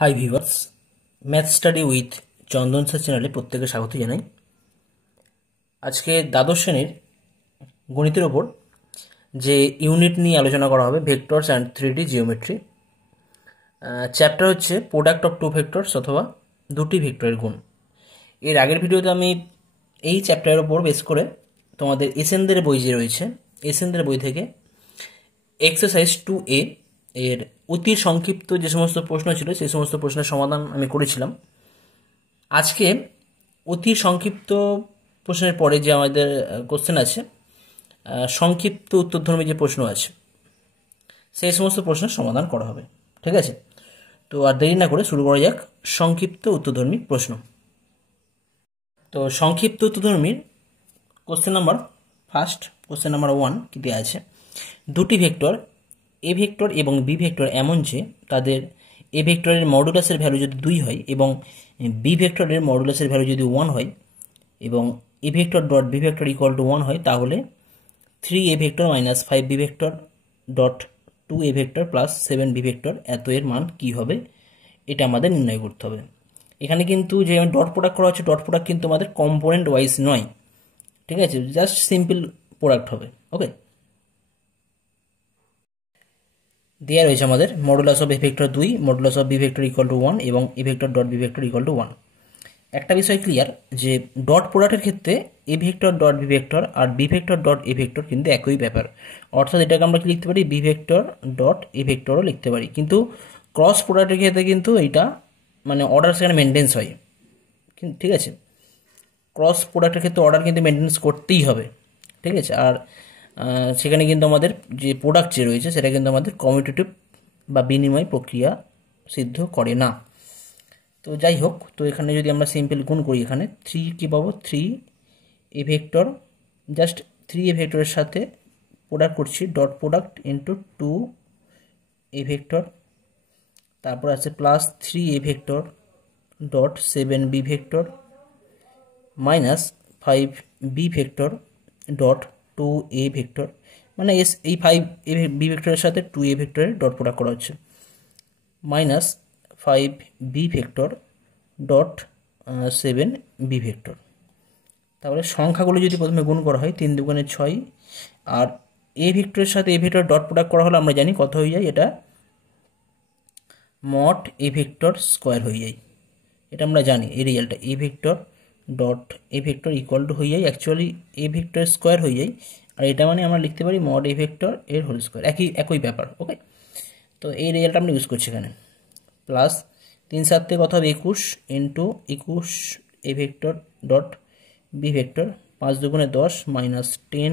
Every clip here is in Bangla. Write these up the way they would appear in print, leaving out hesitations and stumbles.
Hi viewers, math study with Chandan sir চ্যানেলে প্রত্যেকে স্বাগত জানাই। আজকে দ্বাদশ শ্রেণীর গণিতের ওপর যে ইউনিট নিয়ে আলোচনা করা হবে, vectors and 3D geometry. Chapter হচ্ছে প্রোডাক্ট অফ টু ভেক্টরস অথবা দুটি ভেক্টরের গুণ। এর আগের ভিডিওতে আমি এই চ্যাপ্টারের ওপর বেস করে তোমাদের এসএনদের বই যে রয়েছে, এসএনদের বই থেকে এক্সারসাইজ 2A এর অতি সংক্ষিপ্ত যে সমস্ত প্রশ্ন ছিল সেই সমস্ত প্রশ্নের সমাধান আমি করেছিলাম। আজকে অতি সংক্ষিপ্ত প্রশ্নের পরে যে আমাদের কোশ্চেন আছে, সংক্ষিপ্ত উত্তরধর্মী যে প্রশ্ন আছে, সেই সমস্ত প্রশ্নের সমাধান করা হবে। ঠিক আছে, তো আর দেরি না করে শুরু করা যাক সংক্ষিপ্ত উত্তরধর্মী প্রশ্ন। তো সংক্ষিপ্ত উত্তরধর্মীর question number first, question number 1 কি দেওয়া আছে, দুটি ভেক্টর এ ভেক্টর এবং বি ভেক্টর এমন যে তাদের এ ভেক্টরের মডুলাসের ভ্যালু যদি 2 হয় এবং বি ভেক্টরের মডুলাসের ভ্যালু যদি 1 হয় এবং A vector dot B vector equal to 1 হয়, তাহলে 3a vector minus 5b vector dot 2a vector plus 7b vector এত এর মান কী হবে, এটা আমাদের নির্ণয় করতে হবে। এখানে কিন্তু যে ডট প্রোডাক্ট করা হচ্ছে, ডট প্রোডাক্ট কিন্তু আমাদের কম্পোনেন্ট ওয়াইজ নয়, ঠিক আছে, জাস্ট সিম্পল প্রোডাক্ট হবে। ওকে, দেওয়া রয়েছে আমাদের modulus of A vector 2, modulus of B vector equal to 1 এবং A vector dot B vector equal to 1। একটা বিষয় ক্লিয়ার যে ডট প্রোডাক্টের ক্ষেত্রে A vector dot B vector আর B vector dot A vector কিন্তু একই ব্যাপার, অর্থাৎ এটাকে আমরা কি লিখতে পারি, বি ভেক্টর ডট এ ভেক্টরও লিখতে পারি। কিন্তু ক্রস প্রোডাক্টের ক্ষেত্রে কিন্তু এইটা মানে অর্ডার সেখানে মেনটেন্স হয়, ঠিক আছে। ক্রস প্রোডাক্টের ক্ষেত্রে অর্ডার কিন্তু মেনটেন্স করতেই হবে, ঠিক আছে। আর সেখানে কিন্তু আমাদের যে প্রোডাক্ট যে রয়েছে সেটা কিন্তু আমাদের কমিউটেটিভ বা বিনিময় প্রক্রিয়া সিদ্ধ করে না। তো যাই হোক, তো এখানে যদি আমরা সিম্পল গুণ করি, এখানে 3 কী পাবো, 3 এ ভেক্টর, জাস্ট 3 এ ভেক্টরের সাথে প্রোডাক্ট করছি, dot product into 2 A vector, তারপর আছে plus 3 A vector dot 7 B vector minus 5 B vector dot 2 A vector, মানে এই 5 এ বি ভেক্টরের সাথে 2 এ ভেক্টরের ডট প্রোডাক্ট করা হচ্ছে, minus 5 B vector dot 7 B vector. তাহলে সংখ্যাগুলো যদি প্রথমে গুণ করা হয়, 3 দুগুণে 6, আর এ ভেক্টরের সাথে এ ভেক্টর ডট প্রোডাক্ট করা হলে আমরা জানি কত হয়ে যায়, এটা মড এ ভেক্টর স্কোয়ার হয়ে যায়। এটা আমরা জানি এই রেজাল্টটা, এ vector dot A vector equal two হয়ে যায় অ্যাকচুয়ালি এ ভেক্টর স্কোয়ার হয়ে যায়, আর এটা মানে আমরা লিখতে পারি মড এ ভেক্টর এর হোল স্কোয়ার, একই ব্যাপার। ওকে, তো এই রেজাল্টটা আমরা ইউজ করছি এখানে। প্লাস 3 7 কত হবে, 21 into 21 A vector dot B vector, 5 দুগুণে 10 minus 10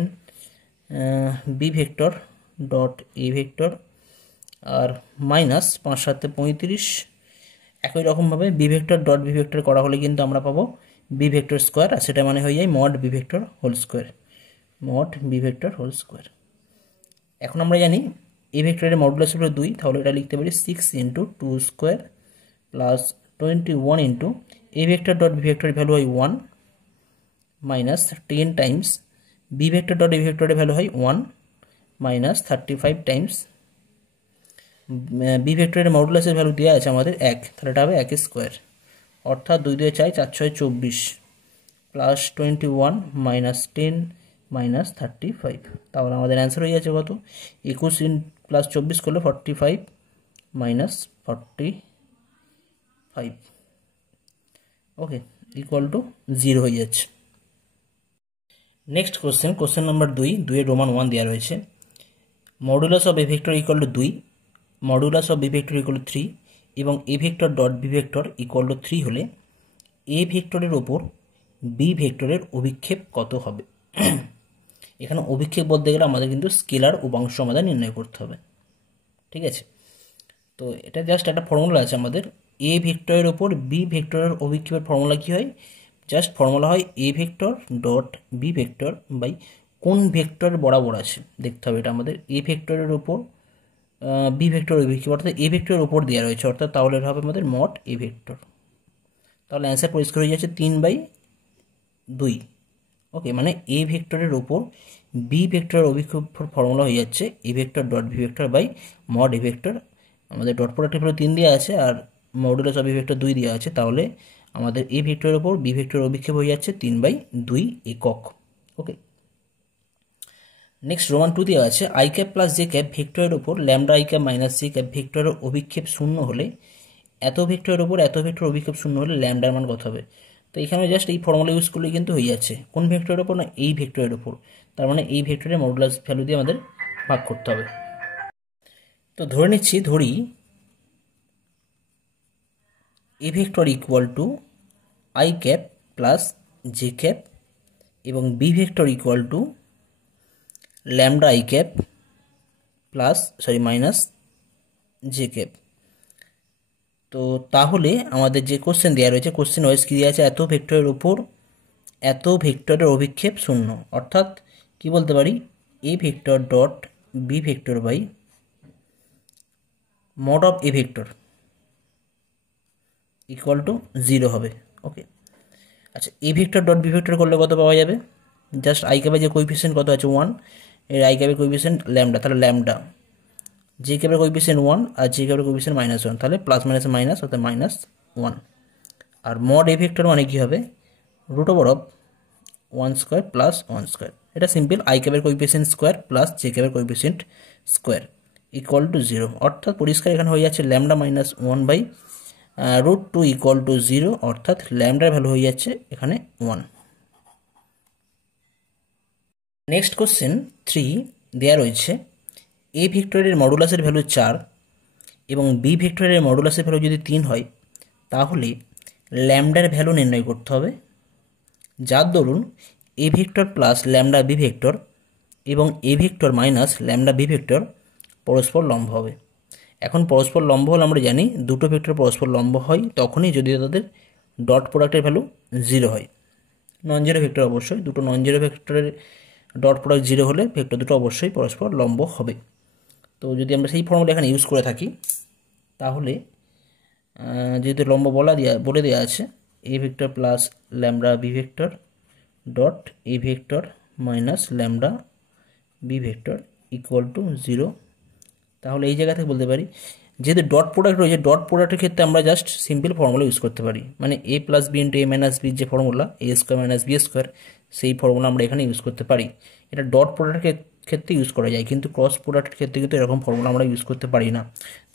B vector dot A vector, আর মাইনাস 5 7 35। একই রকমভাবে B vector dot B vector করা হলে কিন্তু আমরা পাবো বি ভেক্টর স্কোয়ার, আর সেটা মানে হয়ে যায় mod B vector whole square, mod B vector whole square. এখন আমরা জানি এ ভেক্টরের মডুলাস হলো 2, তাহলে এটা লিখতে পারি 6 into 2 square plus 21 into A vector dot B ভেক্টরের ভ্যালু হয় 1 minus 10 times B vector dot A ভেক্টরের ভ্যালু হয় 1 মাইনাস 35 টাইমস বি ভেক্টরের মডুলাসের ভ্যালু দেওয়া আছে আমাদের 1, তাহলে এটা হবে 1 স্কোয়ার, অর্থাৎ 2 2 4 4 6 24 প্লাস 21 মাইনাস 10 মাইনাস 35, তাহলে আমাদের অ্যান্সার হয়ে যাচ্ছে কত, 21 প্লাস 24 করলে 45 মাইনাস 45, ওকে, ইকুয়াল টু 0 হয়ে যাচ্ছে। নেক্সট কোশ্চেন, কোশ্চেন নাম্বার 2 এর রোমান 1 দেওয়া রয়েছে, modulus of A vector equal to 2, modulus of B vector equal to 3 এবং A vector dot B vector equal to 3 হলে এ ভেক্টরের ওপর বি ভেক্টরের অভিক্ষেপ কত হবে। এখানে অভিক্ষেপ বলতে গেলে আমাদের কিন্তু স্কেলার উপাংশ আমাদের নির্ণয় করতে হবে, ঠিক আছে। তো এটা জাস্ট একটা ফর্মুলা আছে আমাদের, এ ভেক্টরের ওপর বি ভেক্টরের অভিক্ষেপের ফর্মুলা কী হয়, জাস্ট ফর্মুলা হয় A vector dot B vector by কোন ভেক্টর বরাবর আছে দেখতে হবে, এটা আমাদের এ ভেক্টরের ওপর বি ভেক্টর অভিক্ষেপ, অর্থাৎ এ ভেক্টরের ওপর দেওয়া রয়েছে, অর্থাৎ তাহলে হবে আমাদের মড এ ভেক্টর। তাহলে অ্যান্সার পরিষ্কার হয়ে যাচ্ছে 3/2। ওকে, মানে এ ভেক্টরের ওপর বি ভেক্টরের অভিক্ষেপ ফর্মুলা হয়ে যাচ্ছে A vector dot B vector by mod A vector. আমাদের ডট প্রোডাক্টের ভ্যালু 3 দেওয়া আছে, আর মডুলাস অফ বি ভেক্টর 2 দেওয়া আছে, তাহলে আমাদের এ ভেক্টরের ওপর বি ভেক্টরের অভিক্ষেপ হয়ে যাচ্ছে 3/2 একক। ওকে, নেক্সট রোমান 2 দেওয়া আছে I cap plus J cap ভেক্টরের ওপর lambda I cap minus J cap ভেক্টরের অভিক্ষেপ শূন্য হলে এত ভেক্টরের ওপর এত ভেক্টর অভিক্ষেপ শূন্য হলে ল্যামডার মান কত হবে। তো এখানে জাস্ট এই ফর্মুলা ইউজ করলে কিন্তু হয়ে যাচ্ছে। কোন ভেক্টরের ওপর না, এই ভেক্টরের ওপর, তার মানে এই ভেক্টরের মডুলাস ভ্যালু দিয়ে আমাদের ভাগ করতে হবে। তো ধরি A vector equal to I cap plus J cap এবং B vector equal to lambda I cap plus minus J cap. তো তাহলে আমাদের যে কোশ্চেন দেওয়া রয়েছে, কোশ্চেন ওয়াইজ কী দেওয়া আছে, এত ভেক্টরের উপর এত ভেক্টরের অভিক্ষেপ শূন্য, অর্থাৎ কি বলতে পারি A vector dot B vector by mod of A vector equal to 0 হবে। ওকে, আচ্ছা A vector dot B vector করলে কত পাওয়া যাবে, জাস্ট আই ক্যাপের যে কোএফিসিয়েন্ট কত আছে 1, এর আই ক্যাপের কোএফিসিয়েন্ট ল্যামডা, তাহলে ল্যামডা, জে ক্যাপের কোএফিসিয়েন্ট 1 আর জে ক্যাপের কোএফিসিয়েন্ট -1, তাহলে প্লাস মাইনাস মাইনাস অর্থাৎ -1। আর মড এ ভেক্টর মানে কী হবে, root over of 1 square plus 1 square. এটা সিম্পল, আই ক্যাপের কোএফিসিয়েন্ট স্কোয়ার প্লাস জে ক্যাপের কোএফিসিয়েন্ট স্কোয়ার ইকুয়াল টু 0, অর্থাৎ পরিষ্কার এখানে হয়ে যাচ্ছে ল্যামডা -1/√2 ইকুয়াল টু 0, অর্থাৎ ল্যামডার ভ্যালু হয়ে যাচ্ছে এখানে 1। নেক্সট কোশ্চেন 3 দেওয়া রয়েছে এ ভেক্টরের মডুলাসের ভ্যালু 4 এবং বি ভেক্টরের মডুলাসের ভ্যালু যদি 3 হয়, তাহলে ল্যামডার ভ্যালু নির্ণয় করতে হবে, যার দরুন A vector plus lambda B vector এবং A vector minus lambda B vector পরস্পর লম্ব হবে। এখন পরস্পর লম্ব হলে আমরা জানি দুটো ভেক্টর পরস্পর লম্ব হয় তখনই যদি তাদের ডট প্রোডাক্টের ভ্যালু 0 হয়। নন জিরো ভেক্টর অবশ্যই, দুটো নন জিরো ভেক্টরের ডট প্রোডাক্ট 0 হলে ভেক্টর দুটো অবশ্যই পরস্পর লম্ব হবে। তো যদি আমরা সেই ফর্মুলা এখানে ইউজ করে থাকি, তাহলে যেহেতু লম্ব বলে দেওয়া আছে A vector plus lambda B vector dot A vector minus lambda B vector equal to 0, তাহলে এই জায়গা থেকে বলতে পারি যেহেতু ডট প্রোডাক্ট রয়েছে, ডট প্রোডাক্টের ক্ষেত্রে আমরা জাস্ট সিম্পল ফর্মুলা ইউজ করতে পারি, মানে এ প্লাস বি ইন্টু এ মাইনাস বির যে ফর্মুলা এ স্কোয়ার মাইনাস বি স্কোয়ার, সেই ফর্মুলা আমরা এখানে ইউজ করতে পারি। এটা ডট প্রোডাক্টের ক্ষেত্রে ইউজ করা যায়, কিন্তু ক্রস প্রোডাক্টের ক্ষেত্রে কিন্তু এরকম ফর্মুলা আমরা ইউজ করতে পারি না।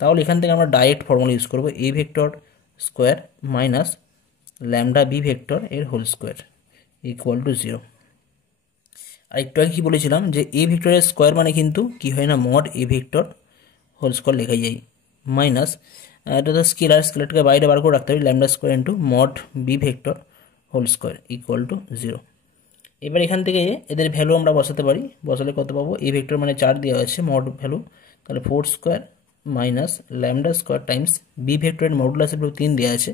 তাহলে এখান থেকে আমরা ডাইরেক্ট ফর্মুলা ইউজ করবো A vector square minus lambda B vector এর হোল স্কোয়ার ইকুয়াল টু 0। আর একটু আগে কী বলেছিলাম যে এ ভেক্টরের স্কোয়ার মানে কিন্তু কী হয় না, mod A vector whole square লেখা যায়, মাইনাস এটা তো স্কেলারটাকে বাইরে বার করে রাখতে হবে, lambda square into mod B vector whole square equal to 0। এবার এখান থেকে এদের ভ্যালু আমরা বসাতে পারি, বসালে কত পাবো, এ ভেক্টর মানে 4 দেওয়া আছে মড ভ্যালু, তাহলে 4 square minus lambda square times B ভেক্টরের মডুলাসের ভ্যালু 3 দেওয়া আছে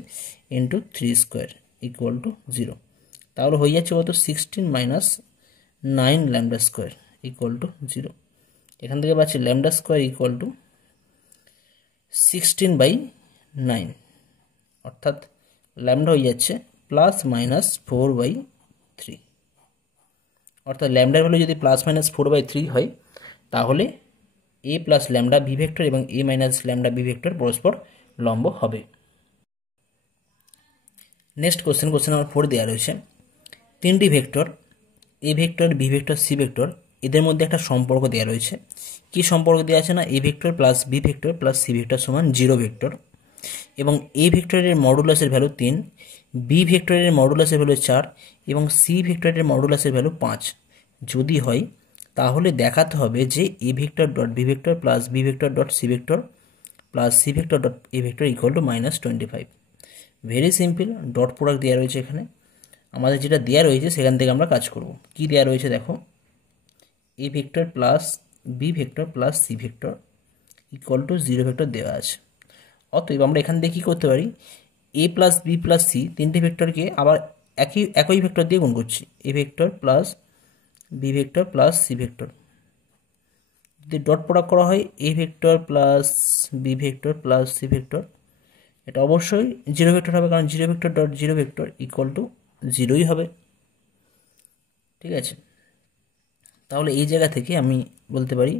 ইন্টু 3 স্কোয়ার ইকুয়াল টু 0। তাহলে হয়ে যাচ্ছে কত 16 minus 9 lambda square equal to 0। এখান থেকে পাচ্ছি ল্যামডা স্কোয়ার ইকুয়াল টু 16/9, অর্থাৎ ল্যামডা হয়ে যাচ্ছে প্লাস মাইনাস 4/3, অর্থাৎ ল্যামডার ভ্যালু যদি প্লাস মাইনাস 4/3 হয়, তাহলে এ প্লাস ল্যামডা বি ভেক্টর এবং এ মাইনাস ল্যামডা বি ভেক্টর পরস্পর লম্ব হবে। নেক্সট কোশ্চেন নাম্বার 4 দেওয়া রয়েছে তিনটি vector A vector B vector C vector, এদের মধ্যে একটা সম্পর্ক দেওয়া রয়েছে। কি সম্পর্ক দেওয়া আছে না, A vector plus B vector plus C vector সমান 0 ভেক্টর, এবং এ ভেক্টরের মডুলাসের ভ্যালু 3, বি ভেক্টরের মডুলাসের ভ্যালু 4 এবং সি ভেক্টরের মডুলাসের ভ্যালু 5 যদি হয়, তাহলে দেখাতে হবে যে A vector dot B vector plus B vector dot C vector plus C vector dot A vector equal to -25। Very simple, dot product দেওয়া রয়েছে এখানে, আমাদের যেটা দেওয়া রয়েছে সেখান থেকে আমরা কাজ করব। কি দেওয়া রয়েছে দেখো, A vector plus B vector plus C vector equal to 0 vector দেওয়া আছে। অতএব আমরা এখান থেকে কী করতে পারি, A plus B plus C তিনটে ভেক্টরকে আবার একই ভেক্টর দিয়ে গুণ করছি, A vector plus B vector plus C vector. যদি ডট প্রোডাক্ট করা হয় A vector plus B vector plus C vector, এটা অবশ্যই 0 ভেক্টর হবে, কারণ 0 vector dot 0 vector equal two 0ই হবে। ঠিক আছে, তাহলে এই জায়গা থেকে আমি বলতে পারি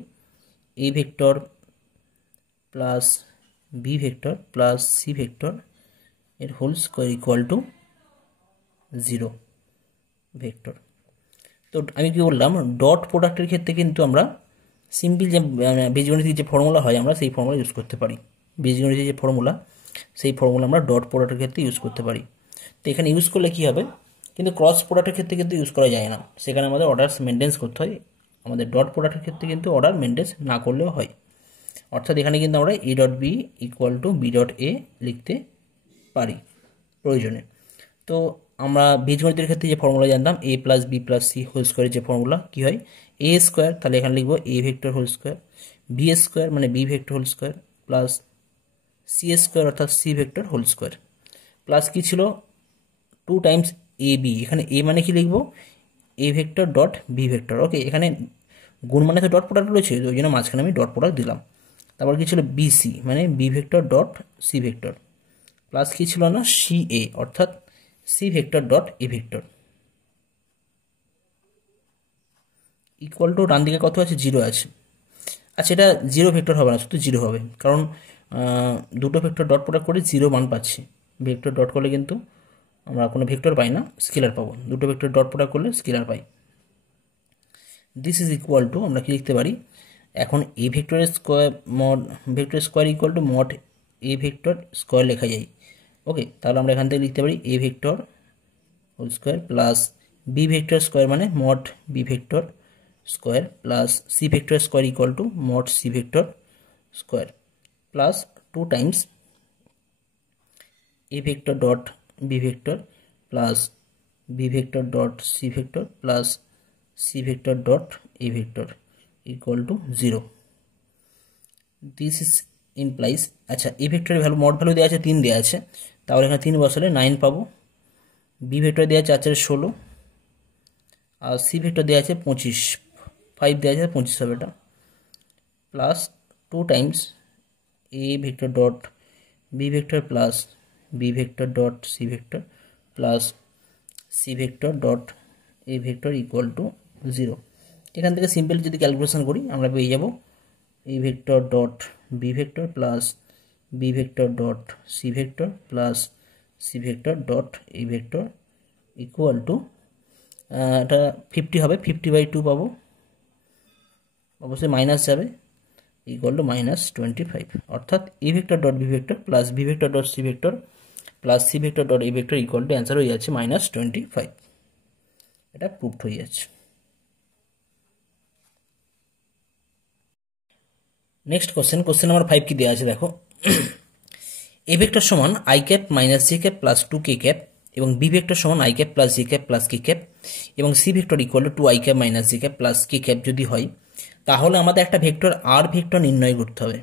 A vector plus B vector plus C vector এর whole square equal to 0 vector. তো আমি কি বললাম, ডট প্রোডাক্টের ক্ষেত্রে কিন্তু আমরা সিম্পল যে বীজগণিতিক যে ফর্মুলা হয় আমরা সেই ফর্মুলা ইউজ করতে পারি। বীজগণিতিক যে ফর্মুলা সেই ফর্মুলা আমরা ডট প্রোডাক্টের ক্ষেত্রে ইউজ করতে পারি। তো এখানে ইউজ করলে কী হবে, কিন্তু ক্রস প্রোডাক্টের ক্ষেত্রে কিন্তু ইউজ করা যায় না, সেখানে আমাদের অর্ডার মেনটেন্স করতে হয়। আমাদের ডট প্রোডাক্টের ক্ষেত্রে কিন্তু অর্ডার মেনটেন্স না করলেও হয়। অর্থাৎ এখানে কিন্তু আমরা A dot B equal to B dot A লিখতে পারি প্রয়োজনে। তো আমরা বীজগণিতের ক্ষেত্রে যে ফর্মুলা জানতাম A plus B plus C whole স্কোয়ারের যে ফর্মুলা কী হয়, এ স্কোয়ার, তাহলে এখানে লিখবো A vector whole square, B square মানে B vector whole square plus C square অর্থাৎ C vector whole square, plus কী ছিল 2 টাইমস এ বি। এখানে এ মানে কি লিখবো, A vector dot B vector. Okay, এখানে গুণ মানে তো ডট প্রোডাক্ট রয়েছে, ওই জন্য মাঝখানে আমি ডট প্রোডাক্ট দিলাম। তারপর কী ছিল বিসি মানে B vector dot C vector, plus কী ছিল না সি এ অর্থাৎ C vector dot A vector equal to ডান দিকে কত আছে 0 আছে। আচ্ছা, এটা 0 ভেক্টর হবে না, শুধু 0 হবে, কারণ দুটো ভেক্টর ডট প্রোডাক্ট করে 0 মান পাচ্ছি। ভেক্টর ডট করলে কিন্তু আমরা কোনো ভেক্টর পাই না, স্কেলার পাবো। দুটো ভেক্টর ডট প্রোডাক্ট করলে স্কেলার পাই। দিস ইজ ইকুয়াল টু আমরা কি লিখতে পারি, এখন এ ভেক্টরের square mod vector square equal to mod A vector square লেখা যায়। ওকে, তাহলে আমরা এখান থেকে লিখতে পারি A vector whole square plus B vector square মানে mod B vector square plus C vector square equal to mod C vector square plus 2 times A vector dot B vector plus B vector dot C vector plus C vector dot A vector equal to 0। This is implies, আচ্ছা এ ভেক্টরের ভ্যালু মড ভ্যালু দেওয়া আছে 3 দেওয়া আছে, তাহলে এখানে 3 বসালে 9 পাবো। বি ভেক্টর দেওয়া আছে 4 16, আর সি ভেক্টর দেওয়া আছে 25, 5 দেওয়া আছে 25 হবে এটা, plus 2 times A vector dot B vector plus B vector dot C vector plus C vector dot A vector equal to 0। এখান থেকে সিম্পল যদি ক্যালকুলেশন করি আমরা পেয়ে যাব A vector dot B vector plus B vector dot C vector plus C vector dot A vector equal to এটা 50 হবে, 50/2 পাবো, অবশ্যই মাইনাস যাবে, ইকুয়াল টু -25। অর্থাৎ A vector dot B vector plus B vector dot C vector plus C vector dot A vector equal to answer হয়ে যাচ্ছে -25। এটা প্রুভড হয়ে যাচ্ছে। নেক্সট কোশ্চেন নাম্বার 5 কি দেওয়া আছে দেখো, এ ভেক্টর সমান I cap minus J cap plus 2k cap এবং বি ভেক্টর সমান I cap plus J cap plus K cap এবং C vector equal to 2i cap minus J cap plus K cap যদি হয়, তাহলে আমাদের একটা ভেক্টর আর ভেক্টর নির্ণয় করতে হবে।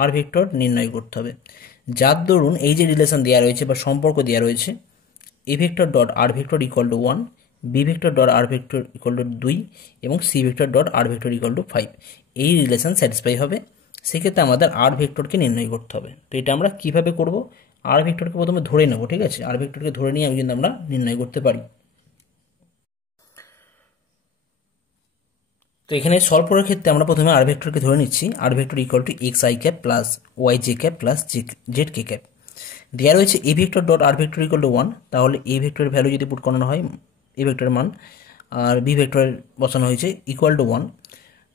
আর ভেক্টর নির্ণয় করতে হবে যার দরুন এই যে রিলেশন দেওয়া রয়েছে বা সম্পর্ক দেওয়া রয়েছে, A vector dot R vector equal to 1, B vector dot R vector equal to 2 এবং C vector dot R vector equal to 5, এই রিলেশন স্যাটিসফাই হবে। সেক্ষেত্রে আমাদের আর ভেক্টরকে নির্ণয় করতে হবে। তো এটা আমরা কিভাবে করব, আর ভেক্টরকে প্রথমে ধরে নেব, ঠিক আছে, আর ভেক্টরকে ধরে নিয়ে কিন্তু আমরা নির্ণয় করতে পারি। তো এখানে সলভ করার ক্ষেত্রে আমরা প্রথমে আর ভেক্টরকে ধরে নিচ্ছি, R vector equal to X I cap plus Y J cap plus Z K cap. দেওয়া রয়েছে A vector dot R vector equal to 1, তাহলে এ ভেক্টরের ভ্যালু যদি পুট করানো হয় এ ভেক্টরের মান, আর বি ভেক্টরের বসানো হয়েছে ইকুয়াল টু 1,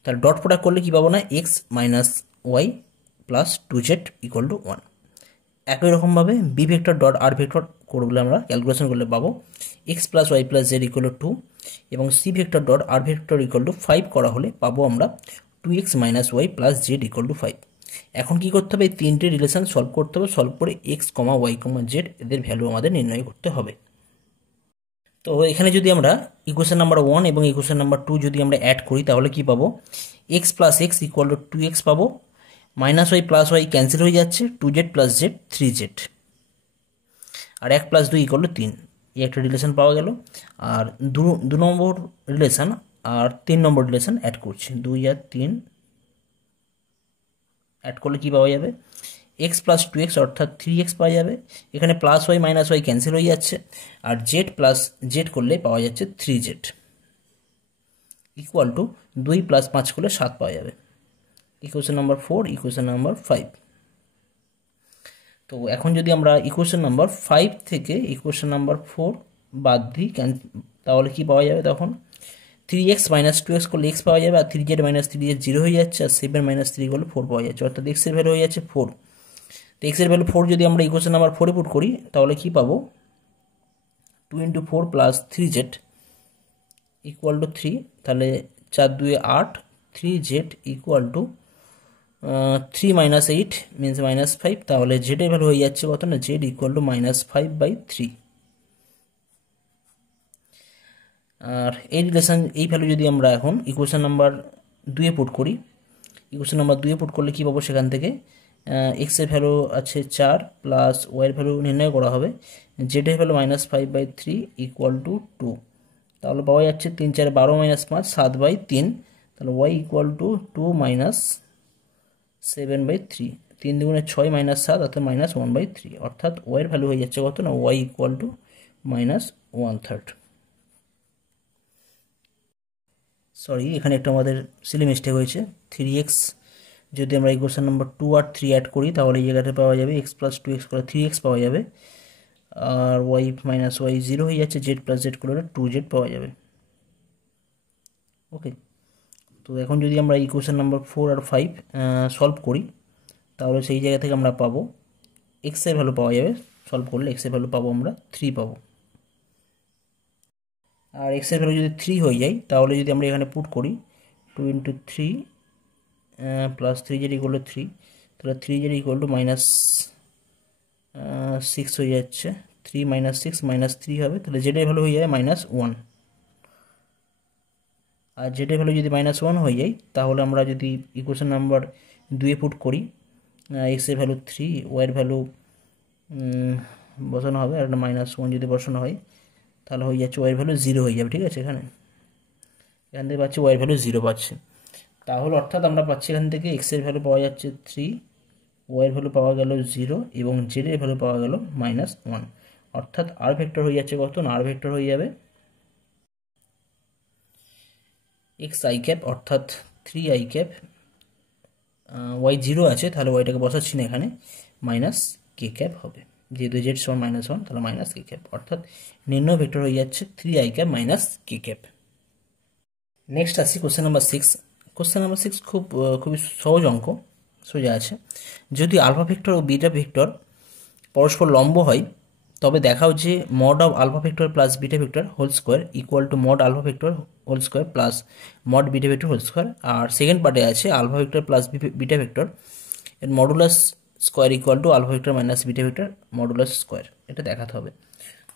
তাহলে ডট প্রোডাক্ট করলে কী পাবো না X minus Y plus 2z equal to 1। একই রকমভাবে B vector dot R vector করলে আমরা ক্যালকুলেশন করলে পাবো X plus Y plus Z equal to 2 এবং C vector dot R vector equal to 5 করা হলে পাবো আমরা 2x minus Y plus Z equal to 5। এখন কী করতে হবে, এই তিনটে রিলেশন সলভ করতে হবে, সলভ করে এক্স কমা ওয়াই কমা জেড এদের ভ্যালু আমাদের নির্ণয় করতে হবে। তো এখানে যদি আমরা ইকুয়েশন নাম্বার 1 এবং ইকুয়েশন নাম্বার 2 যদি আমরা অ্যাড করি তাহলে কি পাবো, X plus X equal to 2x পাবো, minus Y plus Y cancel হয়ে যাচ্ছে, 2z প্লাস জেড 3z, আর 1 প্লাস 2 ইকুয়াল টু 3, এই একটা রিলেশন পাওয়া গেল। আর দু নম্বর রিলেশন আর 3 নম্বর রিলেশন অ্যাড করছি, 2 আর 3 অ্যাড করলে কী পাওয়া যাবে, এক্স প্লাস 2x অর্থাৎ 3x পাওয়া যাবে, এখানে plus Y minus Y cancel হয়ে যাচ্ছে, আর জেড প্লাস জেড করলে পাওয়া যাচ্ছে 3z ইকুয়াল টু 2 প্লাস 5 করলে 7 পাওয়া যাবে। Equation number 4, equation number 5। তো এখন যদি আমরা ইকুয়েশন নাম্বার 5 থেকে ইকুয়েশন নাম্বার 4 বাদ দিই তাহলে কি পাওয়া যাবে? তখন 3x মাইনাস 2x করলে x পাওয়া যাবে, আর 3z মাইনাস 3z 0 হয়ে যাচ্ছে, আর 7 মাইনাস 3 করলে 4 পাওয়া যাচ্ছে, অর্থাৎ x এর ভ্যালু হয়ে যাচ্ছে 4। তো x এর ভ্যালু 4 যদি আমরা ইকুয়েশন নাম্বার 4 এ পুট করি তাহলে কি পাবো? 2 × 4 প্লাস 3z ইকুয়াল টু 3, তাহলে 4 2 8, 3z equal to 3 minus 8 means minus 5, তাহলে z এর ভ্যালু হয়ে যাচ্ছে কত না? z equal to -5/3। আর এই রিলেশন, এই ভ্যালু যদি আমরা এখন ইকুয়েশন নাম্বার 2 এ পুট করি, ইকুয়েশন নাম্বার 2 এ পুট করলে কী পাবো? সেখান থেকে এক্স এর ভ্যালু আছে 4 প্লাস ওয়াই এর ভ্যালু নির্ণয় করা হবে, জেড এর ভ্যালু -5/3 ইকুয়াল টু 2, তাহলে পাওয়া যাচ্ছে 3 4 12 - 5 7/3, তাহলে ওয়াই ইকুয়াল টু 2 - 7/3, 3 দুগুণে 6 - 7 অর্থাৎ -1/3, অর্থাৎ ওয়াই এর ভ্যালু হয়ে যাচ্ছে কত না? Y equal to -1/3। সরি, এখানে একটা আমাদের সিলি মিস্টেক হয়েছে। 3x যদি আমরা ইকুয়েশন নাম্বার 2 আর 3 অ্যাড করি তাহলে এই জায়গাতে পাওয়া যাবে x + 2x করে 3x পাওয়া যাবে, আর y - y 0 হয়ে যাচ্ছে, z + z করলে 2z পাওয়া যাবে। ওকে, তো এখন যদি আমরা ইকুয়েশন নাম্বার 4 আর 5 সলভ করি তাহলে সেই জায়গা থেকে আমরা পাবো x এর ভ্যালু পাওয়া যাবে, সলভ করলে x এর ভ্যালু পাবো আমরা 3 পাবো। আর x এর ভ্যালু যদি 3 হয়ে যায় তাহলে যদি আমরা এখানে পুট করি 2 × 3 প্লাস 3z ইকুয়াল টু 3, তাহলে 3z ইকুয়াল টু -6 হয়ে যাচ্ছে, 3 - 6 -3 হবে, তাহলে z এর ভ্যালু হয়ে যাবে -1। আর z এর ভ্যালু যদি -1 হয়ে যায় তাহলে আমরা যদি ইকুয়েশন নাম্বার 2 এ পুট করি, x এর ভ্যালু 3, y এর ভ্যালু বসানো হবে, আর একটা -1 যদি বসানো হয় তাহলে হয়ে যাচ্ছে y এর ভ্যালু 0 হয়ে যাবে। ঠিক আছে, এখান থেকে পাচ্ছি y এর ভ্যালু 0 পাচ্ছি, তাহলে অর্থাৎ আমরা পাচ্ছি এখান থেকে x এর ভ্যালু পাওয়া যাচ্ছে 3, y এর ভ্যালু পাওয়া গেল 0 এবং z এর ভ্যালু পাওয়া গেল -1, অর্থাৎ r ভেক্টর হয়ে যাচ্ছে কত না? r ভেক্টর হয়ে যাবে xi ক্যাপ, অর্থাৎ 3i ক্যাপ, y 0 আছে তাহলে ওয়াইটাকে বসাচ্ছি না এখানে, -k ক্যাপ হবে, যেহেতু z সমান -1 তাহলে -k ক্যাপ, অর্থাৎ নির্ণয় ভেক্টর হয়ে যাচ্ছে 3i cap - k cap. Next আসছি কোশ্চেন নাম্বার 6। কোশ্চেন নাম্বার 6 খুবই সহজ অঙ্ক, সোজা আছে। যদি আলফা ভেক্টর ও বিটা ভেক্টর পরস্পর লম্ব হয় তবে দেখাও যে mod of alpha vector plus beta vector whole square equal to mod alpha vector whole square plus mod beta vector whole square. আর সেকেন্ড পার্টে আছে alpha vector plus beta vector এর modulus square equal to alpha vector minus beta vector modulus square, এটা দেখাতে হবে।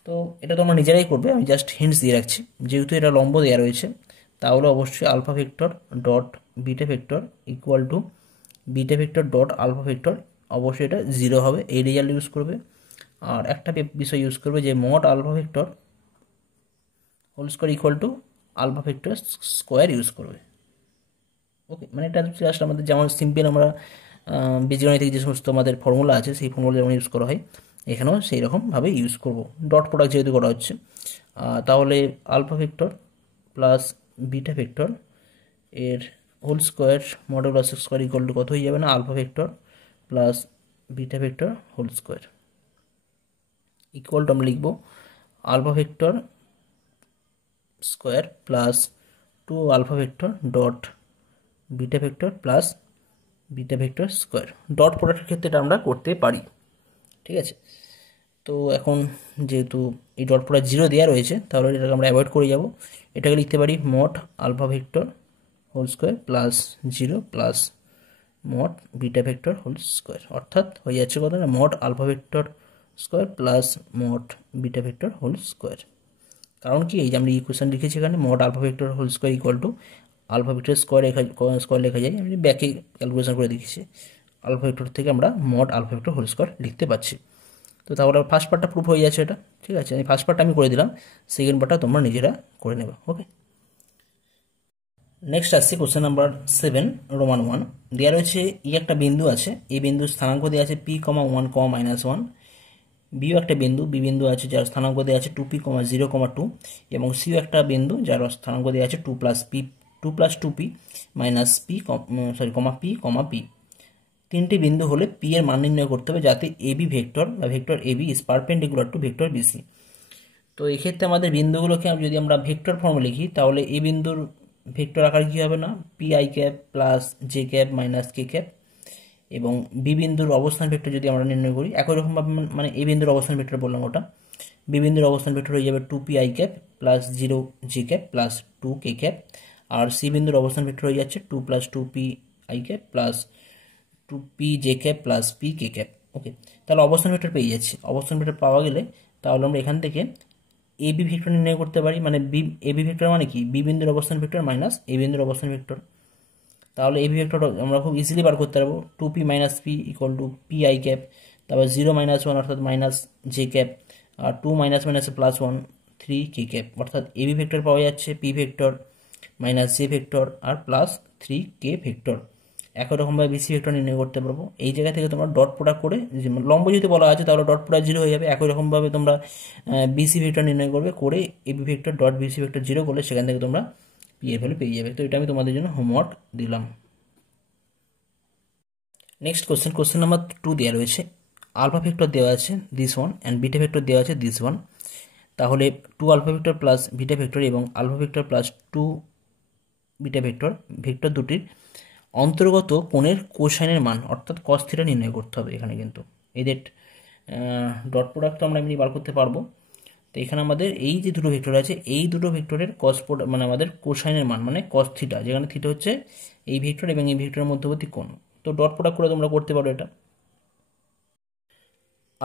তো এটা তোমরা নিজেরাই করবে, আমি জাস্ট হিন্টস দিয়ে রাখছি। যেহেতু এটা লম্ব দেওয়া রয়েছে তাহলে অবশ্যই alpha vector dot beta vector equal to beta vector dot alpha vector, অবশ্যই এটা 0 হবে, এই রেজাল্ট ইউজ করবে। আর একটা বিষয় ইউজ করবে যে mod alpha vector whole square equal to alpha vector square use করবে। ওকে, মানে এটা জাস্ট আমাদের যেমন সিম্পল আমরা বীজগণিতিক যে সমস্ত আমাদের ফর্মুলা আছে সেই ফর্মুলা যেমন ইউজ করা হয় এখানেও সেই রকমভাবে ইউজ করব, ডট প্রোডাক্ট যেহেতু করা হচ্ছে। তাহলে alpha vector plus beta vector এর whole square modulus square equal to কত হয়ে যাবে না? Alpha vector plus beta vector whole square equal to আমরা লিখব alpha vector square plus 2 alpha vector dot beta vector plus beta vector square. Dot প্রোডাক্টের ক্ষেত্রে এটা আমরা করতে পারি, ঠিক আছে। তো এখন যেহেতু এই ডট প্রোডাক্ট 0 দেওয়া রয়েছে তাহলে এটাকে আমরা অ্যাভয়েড করে যাব, এটাকে লিখতে পারি mod alpha vector whole square plus 0 plus mod beta vector whole square, অর্থাৎ হয়ে যাচ্ছে কত না? Mod alpha vector square plus mod beta vector whole square. কারণ কি, এই যে আমরা ইকুয়েশন লিখেছি এখানে mod alpha vector whole square equal to alpha vector square লেখা যায়, আমি ব্যাকে ক্যালকুলেশন করে দেখেছি, আলফা ভেক্টর থেকে আমরা mod alpha vector whole square লিখতে পারছি। তো তাহলে ফার্স্ট পার্টটা প্রুফ হয়ে যাচ্ছে এটা, ঠিক আছে। এই ফার্স্ট পার্টটা আমি করে দিলাম, সেকেন্ড পার্টটা তোমরা নিজেরা করে নেবে। ওকে, নেক্সট আসছে কোশ্চেন নাম্বার 7 রোমান 1। দেওয়া রয়েছে একটা বিন্দু আছে, এই বিন্দুর স্থানাঙ্ক দেওয়া আছে p, 1, -1, বিও একটা বিন্দু বি বিন্দু আছে যার স্থানাঙ্ক দেওয়া আছে 2p, 0, 2 এবং সিও একটা বিন্দু যার স্থানাঙ্ক দেওয়া আছে 2 + 2p - p, p, p। তিনটি বিন্দু হলে পি এর মান নির্ণয় করতে হবে যাতে এবি ভেক্টর বা vector AB is perpendicular to vector BC. তো এক্ষেত্রে আমাদের বিন্দুগুলোকে যদি আমরা ভেক্টর ফর্মে লিখি তাহলে এই বিন্দুর ভেক্টর আকার কী হবে না, P I cap plus J cap minus K cap, এবং বি বিন্দুর অবস্থান ভেক্টর যদি আমরা নির্ণয় করি একই রকমভাবে, মানে এই বিন্দুর অবস্থান ভেক্টর বললাম ওটা, বি বিন্দুর অবস্থান ভেক্টর হয়ে যাবে 2 P I cap plus 0 J cap plus 2 K cap, আর সি বিন্দুর অবস্থান ভেক্টর হয়ে যাচ্ছে 2 plus 2 P I cap plus 2 P J cap plus P K cap. Okay, তাহলে অবস্থান ভেক্টর পেয়ে যাচ্ছি। অবস্থান ভেক্টর পাওয়া গেলে তাহলে আমরা এখান থেকে এবি ভেক্টর নির্ণয় করতে পারি, মানে এবি ভেক্টর মানে কি, বি বিন্দুর অবস্থান ভেক্টর মাইনাস এ বিন্দুর অবস্থান ভেক্টর। তাহলে এবি ভেক্টর আমরা খুব ইজিলি বার করতে পারবো, 2p minus P equal to P I cap, তারপর 0 মাইনাস 1 অর্থাৎ মাইনাস জে ক্যাপ, আর 2 minus minus plus 1 3 K cap, অর্থাৎ এবি ভেক্টর পাওয়া যাচ্ছে P vector minus J vector আর প্লাস 3 কে ভেক্টর। একই রকমভাবে বিসি ভেক্টর নির্ণয় করতে পারবো। এই জায়গা থেকে তোমরা ডট প্রোডাক্ট করে, লম্ব যদি বলা আছে তাহলে ডট প্রোডাক্ট 0 হয়ে যাবে। একই রকমভাবে তোমরা বিসি ভেক্টর নির্ণয় করবে, করে AB vector dot BC vector 0 করলে সেখান থেকে তোমরা পি এর ভ্যালু পেয়ে যাবে। তো এটা আমি তোমাদের জন্য হোমওয়ার্ক দিলাম। নেক্সট কোশ্চেন নাম্বার 2 দেওয়া রয়েছে, আলফা ভেক্টর দেওয়া আছে this one and beta vector দেওয়া আছে দিস ওয়ান। তাহলে 2 alpha vector plus beta vector এবং alpha vector plus 2 beta vector vector দুটির অন্তর্গত কোণের কোসাইনের মান অর্থাৎ কস থিটা নির্ণয় করতে হবে। এখানে কিন্তু এদের ডট প্রোডাক্ট তো আমরা এমনি বার করতে পারবো। তো এখানে আমাদের এই যে দুটো ভেক্টর আছে এই দুটো ভেক্টরের কস মানে আমাদের কোসাইনের মান মানে কস থিটা, যেখানে থিটা হচ্ছে এই ভেক্টর এবং এই ভেক্টরের মধ্যবর্তী কোণ। তো ডট প্রোডাক্ট করে তোমরা করতে পারো এটা।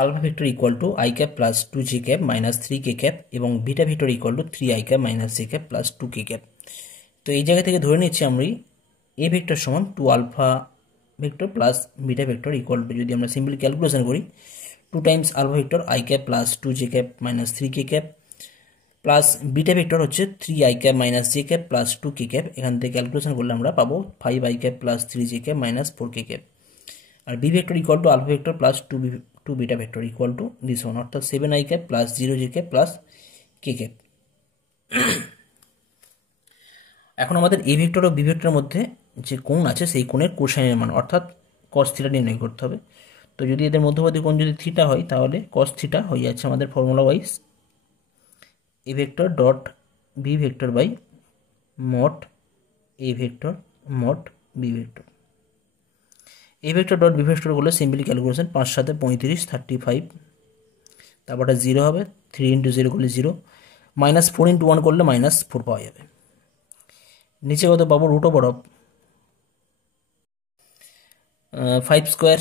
Alpha vector equal to I cap plus 2 J cap minus 3 K cap এবং beta vector equal to 3 I cap minus J cap plus 2 K cap. তো এই জায়গা থেকে ধরে নিচ্ছি আমরা এ ভেক্টর সমান 2 alpha vector plus beta vector equal to, যদি আমরা সিম্পলি ক্যালকুলেশন করি, 2 times alpha vector I cap plus 2 J cap minus 3 K cap plus beta vector হচ্ছে 3 I cap minus J cap plus 2 K cap. এখান থেকে ক্যালকুলেশন করলে আমরা পাবো 5 I cap plus 3 J cap minus 4 K cap. আর B vector equal to alpha vector plus 2 beta vector equal to this one, অর্থাৎ 7 I cap plus 0 J cap plus K cap. এখন আমাদের এ ভেক্টর ও বি ভেক্টরের মধ্যে যে কোণ আছে সেই কোণের কোসাইনের মান অর্থাৎ কস থিটা নির্ণয় করতে হবে। তো যদি এদের মধ্যবর্তী কোণ যদি থিটা হয় তাহলে কস থিটা হয়ে যাচ্ছে আমাদের formula wise A vector dot B vector by mod A vector mod B vector. A vector dot B vector করলে সিম্পলি ক্যালকুলেশন 5 7 35 35, তারপরটা 0 হবে, 3 ইন্টু 0 করলে 0, মাইনাস 4 ইন্টু 1 করলে মাইনাস 4 পাওয়া যাবে। নিচে কত পাবো, root over of 5 square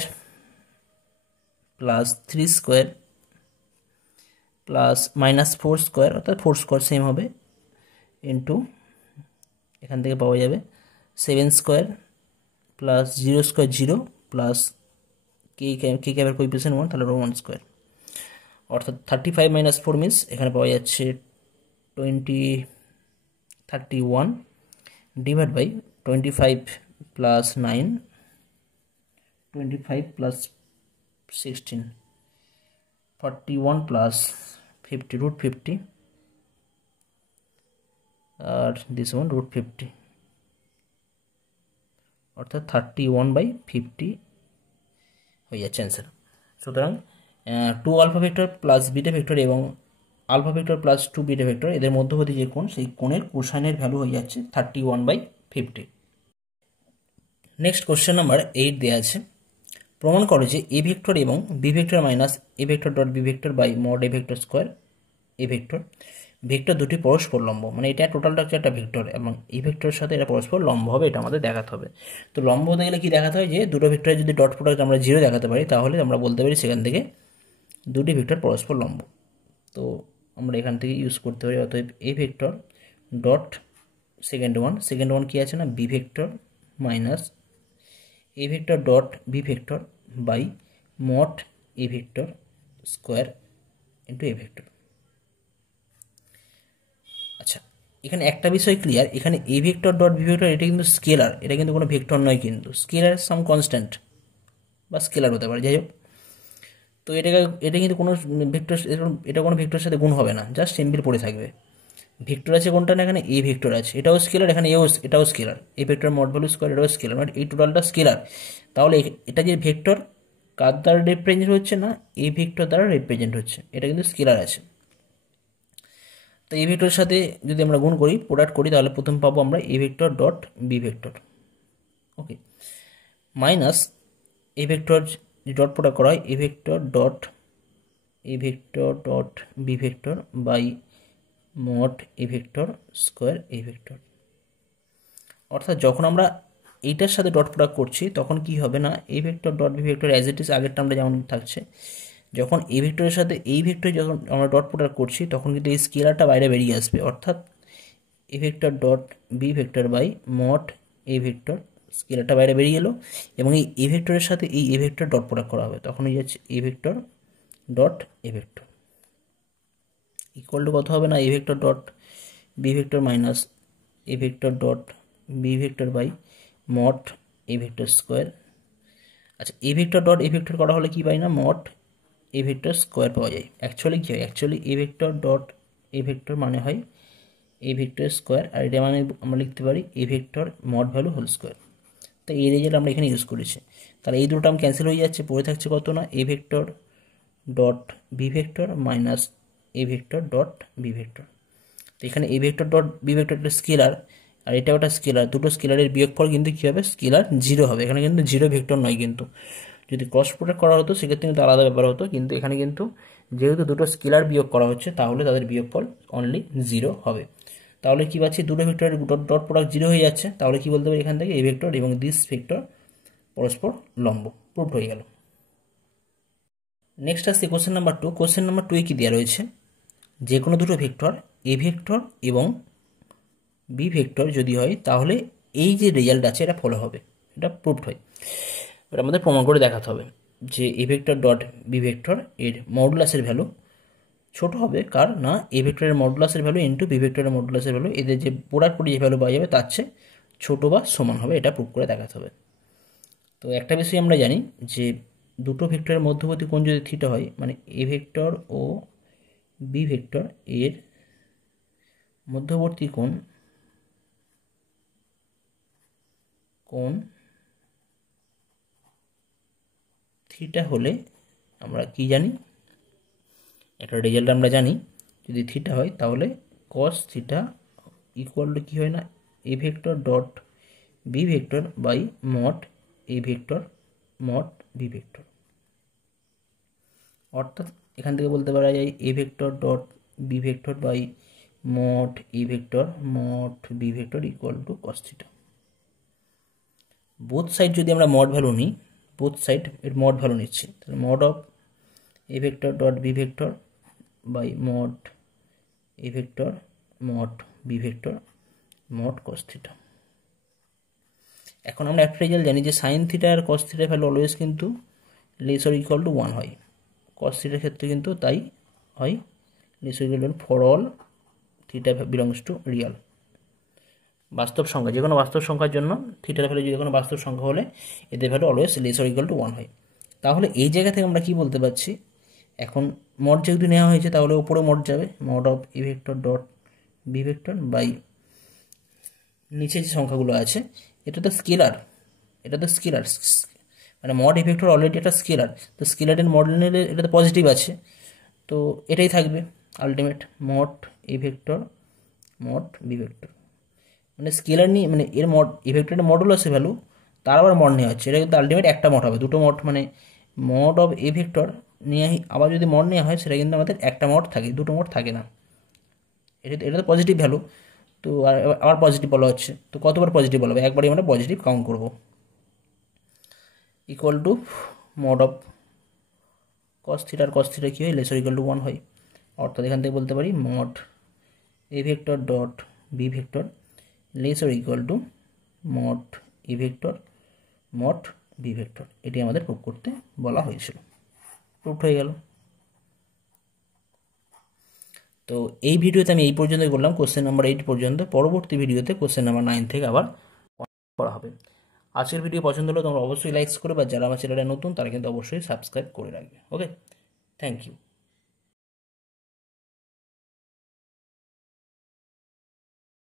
plus 3 square plus minus 4 square অর্থাৎ 4 স্কোয়ার সেম হবে ইন্টু এখান থেকে পাওয়া যাবে 7 স্কোয়ার প্লাস 0 স্কোয়ার 0 প্লাস কে ক্যাপের কোএফিসিয়েন্ট 1 তাহলে 1 স্কোয়ার, অর্থাৎ 35 মাইনাস 4 মিনস এখানে পাওয়া যাচ্ছে 31 divide by 25 plus 9 25 plus 16 41 plus 50 root 50 আর দিস ওয়ান রুট 50, অর্থাৎ 31/50 হয়ে যাচ্ছে অ্যান্সার। সুতরাং 2 alpha vector plus beta vector এবং alpha vector plus 2 beta vector এদের মধ্যবর্তী যে কোণ সেই কোণের কোসাইনের ভ্যালু হয়ে যাচ্ছে 31/50। নেক্সট কোশ্চেন নাম্বার 8 দেওয়া আছে, প্রমাণ করো যে এ ভেক্টর এবং B vector minus A vector dot B vector by mod A vector square A vector vector দুটি পরস্পর লম্ব, মানে এটা টোটালটা হচ্ছে একটা ভেক্টর এবং এই ভেক্টরের সাথে এটা পরস্পর লম্ব হবে, এটা আমাদের দেখাতে হবে। তো লম্ব হতে গেলে কি দেখাতে হয়, যে দুটো ভেক্টরের যদি ডট প্রোডাক্ট আমরা 0 দেখাতে পারি তাহলে আমরা বলতে পারি সেখান থেকে দুটি ভেক্টর পরস্পর লম্ব। তো আমরা এখান থেকে ইউজ করতে পারি, অতএব A vector dot second one কি আছে না B vector minus A vector dot B vector by mod A vector square into A vector. আচ্ছা, এখানে একটা বিষয় ক্লিয়ার, এখানে A vector dot B vector এটা কিন্তু স্কেলার, এটা কিন্তু কোনো ভেক্টর নয়, কিন্তু স্কেলার সাম কনস্ট্যান্ট বা স্কেলার হতে পারে, যাই হোক। তো এটা কিন্তু কোনো ভেক্টর, এটা কোনো ভেক্টরের সাথে গুণ হবে না, জাস্ট সিম্পল পড়ে থাকবে। ভেক্টর আছে কোনটা না, এখানে এ ভেক্টর আছে, এটাও স্কেলার, এখানে এটাও স্কেলার, এ ভেক্টর মড ভ্যালু স্কোয়ার এটাও স্কেলার, মানে এই টোটালটা স্কেলার। তাহলে এটা যে ভেক্টর কার দ্বারা রিপ্রেজেন্ট হচ্ছে না, এ ভেক্টর দ্বারা রিপ্রেজেন্ট হচ্ছে, এটা কিন্তু স্কেলার আছে। তো এ ভেক্টরের সাথে যদি আমরা গুণ করি, প্রোডাক্ট করি, তাহলে প্রথম পাবো আমরা A vector dot B vector, okay, minus A vector dot product করা হয় A vector dot B vector by mod A vector square A vector. অর্থাৎ যখন আমরা এইটার সাথে ডট প্রোডাক্ট করছি তখন কি হবে না, A vector dot B vector as it is আগের টার্মটা যেমন থাকছে, যখন এ ভেক্টরের সাথে এই ভেক্টর যখন আমরা ডট প্রোডাক্ট করছি তখন কিন্তু এই স্কেলারটা বাইরে বেরিয়ে আসবে, অর্থাৎ A vector dot B vector by mod A vector, স্কেলারটা বাইরে বেরিয়ে এলো, এবং এই এ ভেক্টরের সাথে এই এ ভেক্টর ডট প্রোডাক্ট করা হবে, তখন হয়ে যাচ্ছে A vector dot A vector equal to কত হবে না, A vector dot B vector minus A vector dot B vector by mod A vector square. আচ্ছা, A vector dot A vector করা হলে কি পাই না, মড এ ভেক্টর স্কোয়ার পাওয়া যায়। অ্যাকচুয়ালি কী হয়, actually A vector dot A vector মানে হয় এ ভেক্টর স্কোয়ার, আর এটা মানে আমরা লিখতে পারি A vector mod value whole square. তো এই রেজাল্ট আমরা এখানে ইউজ করেছি। তাহলে এই দুটো টার্ম ক্যান্সেল হয়ে যাচ্ছে, পড়ে থাকছে কত না, A vector dot B vector minus A vector dot B vector. তো এখানে A vector dot B vector একটা স্কেলার, আর এটাও একটা স্কেলার, দুটো স্কেলারের বিয়োগফল কিন্তু কী হবে, স্কেলার জিরো হবে। এখানে কিন্তু জিরো ভেক্টর নয়, কিন্তু যদি ক্রস প্রোডাক্ট করা হতো সেক্ষেত্রে কিন্তু আলাদা ব্যাপার হতো, কিন্তু এখানে কিন্তু যেহেতু দুটো স্কেলার বিয়োগ করা হচ্ছে তাহলে তাদের বিয়োগফল অনলি জিরো হবে। তাহলে কি পাচ্ছি, দুটো ভেক্টরের ডট প্রোডাক্ট জিরো হয়ে যাচ্ছে, তাহলে কি বলতে পারি এখান থেকে এ ভেক্টর এবং দিস ভেক্টর পরস্পর লম্ব, প্রুভড হয়ে গেল। নেক্সট আসছে কোশ্চেন নাম্বার 2। কোশ্চেন নাম্বার 2 কি দেওয়া রয়েছে, যে কোনো দুটো ভেক্টর এ ভেক্টর এবং বি ভেক্টর যদি হয় তাহলে এই যে রেজাল্ট আছে এটা ফলো হবে, এটা প্রুভড হয়। এবার আমাদের প্রমাণ করে দেখাতে হবে যে A vector dot B vector এর মডুলাসের ভ্যালু ছোট হবে কার না, এ ভেক্টরের মডুলাসের ভ্যালু ইন্টু বি ভেক্টরের মডুলাসের ভ্যালু, এদের যে প্রোডাক্ট করে যে ভ্যালু পাওয়া যাবে তার চেয়ে ছোটো বা সমান হবে, এটা প্রুভ করে দেখাতে হবে। তো একটা বিষয় আমরা জানি যে দুটো ভেক্টরের মধ্যবর্তী কোণ যদি থিটা হয়, মানে এ ভেক্টর ও বি ভেক্টর এর মধ্যবর্তী কোণ থিটা হলে আমরা কি জানি, একটা রেজাল্ট আমরা জানি, যদি থিটা হয় তাহলে কস থিটা ইকুয়াল টু কী হয় না, A vector dot B vector by mod A vector mod B vector. অর্থাৎ এখান থেকে বলতে পারা যায় A vector dot B vector by mod A vector mod B vector equal to cos theta. Both side যদি আমরা মড ভ্যালু নিই, বোথ সাইড এর মড ভ্যালু নিচ্ছি, তাহলে mod of A vector dot B vector by mod A vector mod B vector mod cos theta. এখন আমরা একটা রেজাল্ট জানি যে সাইন থিটা আর কস থিটার ভ্যালু অলওয়েজ কিন্তু লেস অর ইকুয়াল টু 1 হয়, কস থিটার ক্ষেত্রে কিন্তু তাই হয়, less or equal two for all theta belongs to Real. বাস্তব সংখ্যা, যে কোনো বাস্তব সংখ্যার জন্য থিটার ভ্যালু যে কোনো বাস্তব সংখ্যা হলে এদের value always less or equal to 1 হয়। তাহলে এই জায়গা থেকে আমরা কি বলতে পারছি, এখন মড যেহেতু নেওয়া হয়েছে তাহলে উপরে মড যাবে, mod of A vector dot B vector by নিচে যে সংখ্যাগুলো আছে এটা তো স্কেলার, এটা তো স্কেলার, মানে মড এ ভেক্টর অলরেডি একটা স্কেলার, তো স্কেলারের মড নিলে এটা তো পজিটিভ আছে, তো এটাই থাকবে ultimate mod A vector mod B vector, মানে স্কেলার নিয়ে মানে এর মড এ ভেক্টরের মডুলাসের ভ্যালু তার আবার মড নেওয়া হচ্ছে, এটা কিন্তু আলটিমেট একটা মড হবে, দুটো মড মানে মড অফ এ ভেক্টর নিয়ে আবার যদি মড নেওয়া হয় সেটা কিন্তু আমাদের একটা মড থাকে, দুটো মড থাকে না, এটা তো পজিটিভ ভ্যালু, তো আবার পজিটিভ বলা হচ্ছে, তো কতবার পজিটিভ বলা হবে, একবারই আমরা পজিটিভ কাউন্ট করব, equal to mod of cos theta, আর কস থিটা কী হয় লেস অর ইকুয়াল টু 1 হয়। অর্থাৎ এখান থেকে বলতে পারি mod A vector dot B vector less or equal to mod A vector mod B vector, এটি আমাদের প্রুভ করতে বলা হয়েছিল, প্রুভড হয়ে গেল। তো এই ভিডিওতে আমি এই পর্যন্তই করলাম, কোশ্চেন নাম্বার 8 পর্যন্ত। পরবর্তী ভিডিওতে কোশ্চেন নাম্বার 9 থেকে আবার করা হবে। আজকের ভিডিও পছন্দ হলে তোমরা অবশ্যই লাইক করে, বা যারা আমার চ্যানেলে নতুন তারা কিন্তু অবশ্যই সাবস্ক্রাইব করে রাখবে। ওকে, থ্যাংক ইউ।